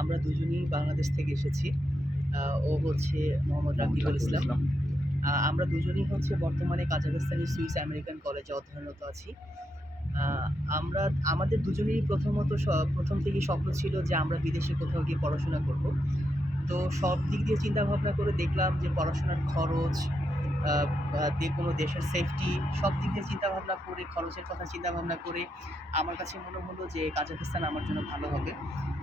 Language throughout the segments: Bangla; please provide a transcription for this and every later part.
আমরা দুজনেই বাংলাদেশ থেকে এসেছি। ও হচ্ছে মোহাম্মদ রাকিবুল ইসলাম। আমরা দুজনেই হচ্ছে বর্তমানে কাজাখস্তানের সুইস আমেরিকান কলেজে অধ্যয়নরত আছি। আ আমরা আমাদের দুজনেরই প্রথম থেকেই স্বপ্ন ছিল যে আমরা বিদেশে কোথাও গিয়ে পড়াশোনা করব। তো সব দিক দিয়ে চিন্তাভাবনা করে দেখলাম যে পড়াশোনার খরচ, আ আ কোনো দেশের সেফটি সব দিক দিয়ে চিন্তাভাবনা করে, খরচের কথা চিন্তাভাবনা করে আমার কাছে মনে হলো যে কাজাখস্তান আমার জন্য ভালো হবে।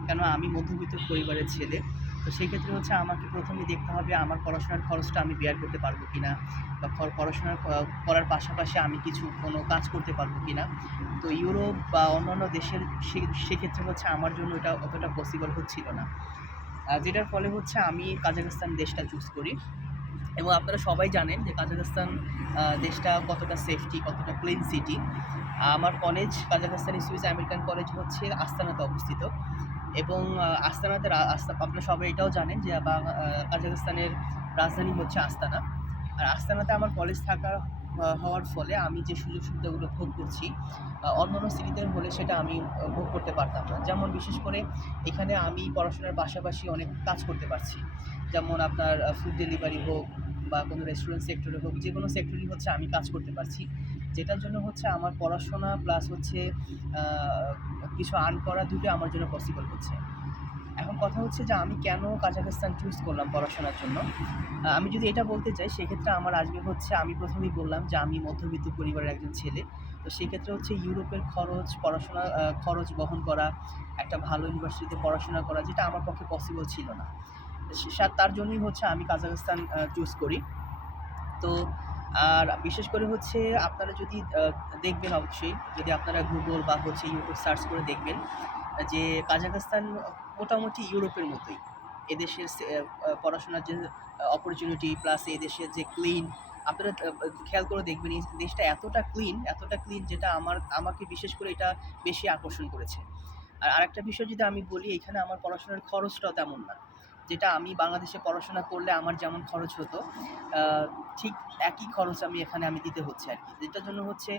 কেননা আমি মধ্যবিত্ত পরিবারের ছেলে। তো সেক্ষেত্রে হচ্ছে আমাকে ১ম এ দেখতে হবে আমার পড়াশোনার খরচটা আমি বেয়ার করতে পারবো কিনা, বা পড়াশোনা করার পাশাপাশি আমি কোনো কাজ করতে পারবো কিনা। তো ইউরোপ বা অন্যান্য দেশের সেক্ষেত্রে হচ্ছে আমার জন্য এটা অতটা পসিবল হচ্ছিল না। যেটার ফলে হচ্ছে আমি কাজাখস্তান দেশটা চুজ করি। এবং আপনারা সবাই জানেন যে কাজাখস্তান দেশটা কতটা সেফটি, কতটা ক্লিন সিটি। আমার কলেজ কাজাখস্তানি সুইস আমেরিকান কলেজ হচ্ছে আস্তানাতে অবস্থিত। এবং আস্তানাতে আপনারা সবাই এটাও জানেন যে কাজাখস্তানের রাজধানী হচ্ছে আস্তানা। আর আস্তানাতে আমার কলেজ হওয়ার ফলে আমি যে সুযোগ সুবিধাগুলো ভোগ করছি, অন্যান্য সিটিতে হলে সেটা আমি ভোগ করতে পারতাম না। যেমন বিশেষ করে এখানে আমি পড়াশোনার পাশাপাশি অনেক কাজ করতে পারছি। যেমন আপনার ফুড ডেলিভারি হোক বা কোনো রেস্টুরেন্ট সেক্টরে হোক, যেকোনো সেক্টরেই হচ্ছে আমি কাজ করতে পারছি। যেটার জন্য হচ্ছে আমার পড়াশোনা প্লাস হচ্ছে আ কিছু আর্ন করা দুটোই আমার জন্য পসিবল হচ্ছে। এখন কথা হচ্ছে যে আমি কেন কাজাখস্তান চুজ করলাম পড়াশোনার জন্য? আমি যদি এটা বলতে চাই সেক্ষেত্রে আমার আসবে হচ্ছে, আমি ১ম এই বললাম যে আমি মধ্যবিত্ত পরিবারের একজন ছেলে। তো সেক্ষেত্রে হচ্ছে ইউরোপের খরচ বহন করা, একটা ভালো ইউনিভার্সিটিতে পড়াশোনা করা যেটা আমার পক্ষে পসিবল ছিল না। তার জন্যই হচ্ছে আমি কাজাখস্তান চুজ করি। তো আর বিশেষ করে হচ্ছে আপনারা যদি দেখবেন অবশ্যই, যদি আপনারা Google বা হচ্ছে YouTube সার্চ করে দেখবেন যে কাজাখস্তান মোটামুটি ইউরোপের মতোই। এদেশের পড়াশোনার যে অপরচুনিটি প্লাস এদেশের যে ক্লিন, আপনারা খেয়াল করে দেখবেন এই দেশটা এতটা ক্লিন যেটা আমাকে বিশেষ করে এটা বেশি আকর্ষণ করেছে। আর আরেকটা বিষয় যদি আমি বলি, এখানে আমার পড়াশোনার খরচটাও তেমন না। যেটা আমি বাংলাদেশে পড়াশোনা করলে আমার যেমন খরচ হতো, আ ঠিক একই খরচ আমি দিতে হচ্ছে আরকি। যেটার জন্য হচ্ছে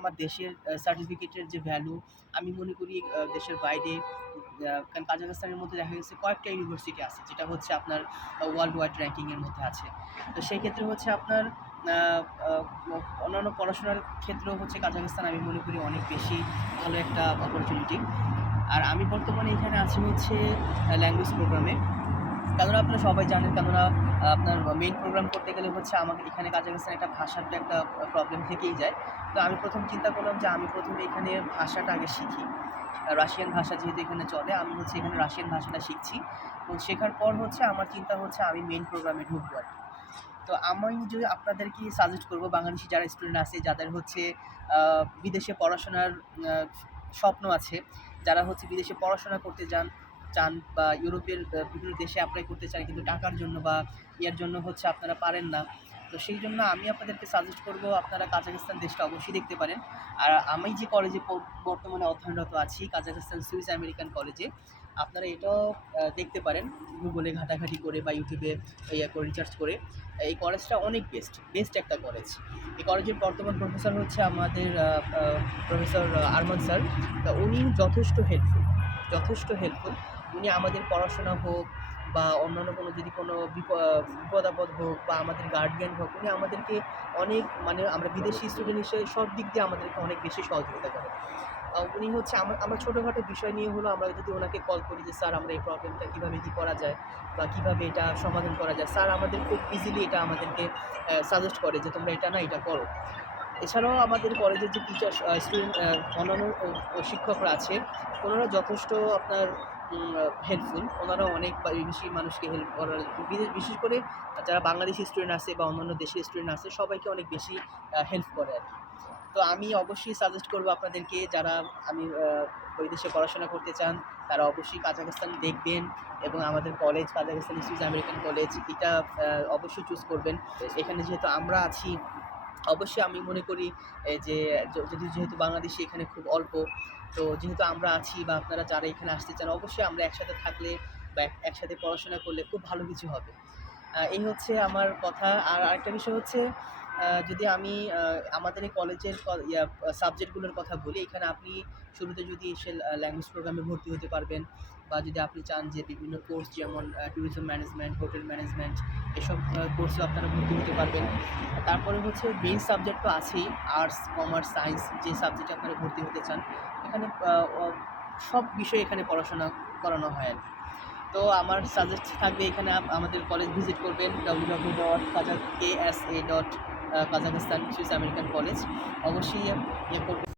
আমার দেশের সার্টিফিকেটের যে ভ্যালু, আমি মনে করি দেশের বাইরে, কারণ কাজাখস্তানের মধ্যে দেখা গেছে কয়েকটা ইউনিভার্সিটি আছে যেটা হচ্ছে আপনার ওয়ার্লড ওয়াইড র‍্যাংকিং এর মধ্যে আছে। তো সেক্ষেত্রে হচ্ছে আপনার আ আ অন্যান্য পড়াশোনার ক্ষেত্রেও হচ্ছে কাজাখস্তান আমি মনে করি অনেক বেশি ভালো একটা অপরচুনিটি। আর আমি বর্তমানে এখানে আছি হচ্ছে ল্যাঙ্গুয়েজ প্রোগ্রামে। কেননা আপনারা সবাই জানেন, কেননা আপনার মেইন প্রোগ্রাম করতে গেলে হচ্ছে আমাকে এখানে কাজাখস্তানে একটা ভাষার তো একটা প্রবলেম থেকেই যায়। তো আমি ১ম চিন্তা করলাম যে আমি ১ম এ এখানে ভাষাটা আগে শিখি। রাশিয়ান ভাষা যেহেতু এখানে চলে, আমি হচ্ছে এখানে রাশিয়ান ভাষাটা শিখছি। এবং শেখার পর হচ্ছে আমার চিন্তা হচ্ছে আমি মেইন প্রোগ্রামে ঢুকবো আরকি। তো আমি যদি আপনাদেরকে সাজেস্ট করব, বাংলাদেশী যারা স্টুডেন্ট আছে যাদের হচ্ছে বিদেশে পড়াশোনার আ স্বপ্ন আছে, যারা হচ্ছে বিদেশে পড়াশোনা করতে চান বা ইউরোপের বিভিন্ন দেশে এপ্লাই করতে চান কিন্তু টাকার জন্য বা ইয়ার জন্য হচ্ছে আপনারা পারেন না। তো সেই জন্য আমি আপনাদেরকে সাজেস্ট করব আপনারা কাজাখস্তান দেশটা অবশ্যই দেখতে পারেন। আর আমি যে কলেজে বর্তমানে অধ্যয়নরত আছি, কাজাখস্তান সুইস আমেরিকান কলেজে, আপনারা এটাও দেখতে পারেন গুগলে ঘাটাঘাটি করে বা ইউটিউবে করে রিসার্চ করে। এই কলেজটা অনেক বেস্ট একটা কলেজ। এই কলেজের বর্তমান প্রফেসর হচ্ছে আমাদের প্রফেসর আরমান স্যার। তা উনি যথেষ্ট হেল্পফুল। উনি আমাদের পড়াশোনা হোক বা অন্যান্য কোনো যদি কোনো বিপদ-আপদ হোক বা আমাদের গার্ডিয়ান হোক, উনি আমাদেরকে অনেক, মানে আমরা বিদেশি স্টুডেন্ট হিসেবে সব দিক দিয়ে আমাদেরকে অনেক বেশি সহযোগিতা করেন। উনি হচ্ছে আমরা ছোটখাটো বিষয় নিয়ে হলেও আমরা যদি ওনাকে কল করি যে, "স্যার আমরা এই প্রবলেমটা কীভাবে কী করা যায় বা কীভাবে এটা সমাধান করা যায়?" স্যার আমাদের খুব ইজিলি এটা আমাদেরকে সাজেস্ট করে যে, "তোমরা এটা না এটা করো।" এছাড়াও আমাদের কলেজের যে টিচার, স্টুডেন্ট, অন্যান্য শিক্ষকরা আছে, ওনারা যথেষ্ট আপনার হেল্পফুল। ওনারা অনেক বেশি মানুষকে হেল্প করার, বিশেষ করে যারা বাংলাদেশি স্টুডেন্ট আছে বা অন্যান্য দেশের স্টুডেন্ট আছে সবাইকে অনেক বেশি হেল্প করে আরকি। তো আমি অবশ্যই সাজেস্ট করব আপনাদেরকে, যারা আমি ওই দেশে পড়াশোনা করতে চান, তারা অবশ্যই কাজাখস্তান দেখবেন এবং আমাদের college Kazakhstan Swiss American college এটা অবশ্যই চুজ করবেন। এখানে যেহেতু আমরা আছি, অবশ্যই আমি মনে করি যে যেহেতু বাংলাদেশি এখানে খুব অল্প, তো যেহেতু আমরা আছি বা আপনারা যারা এখানে আসতে চান, অবশ্যই আমরা একসাথে থাকলে বা একসাথে পড়াশোনা করলে খুব ভালো কিছু হবে। এই হচ্ছে আমার কথা। আর আরেকটা বিষয় হচ্ছে যদি আমি আমাদের এই কলেজের সাবজেক্টগুলোর কথা বলি, এখানে আপনি শুরুতে যদি এসে ল্যাঙ্গুয়েজ প্রোগ্রামে ভর্তি হতে পারবেন, বা যদি আপনি চান যে বিভিন্ন কোর্স যেমন ট্যুরিজম ম্যানেজমেন্ট, হোটেল ম্যানেজমেন্ট এসব কোর্সেও আপনারা ভর্তি হতে পারবেন। তারপরে হচ্ছে মেইন সাবজেক্ট তো আছেই, আর্টস, কমার্স, সায়েন্স যে সাবজেক্টে আপনারা ভর্তি হতে চান। এখানে সব বিষয়ে এখানে পড়াশোনা করানো হয় আরকি। তো আমার সাজেস্ট থাকবে এখানে আমাদের কলেজ ভিজিট করবেন www.kasa.kazakhstan সুইস আমেরিকান কলেজ। অবশ্যই ইয়ে করবেন।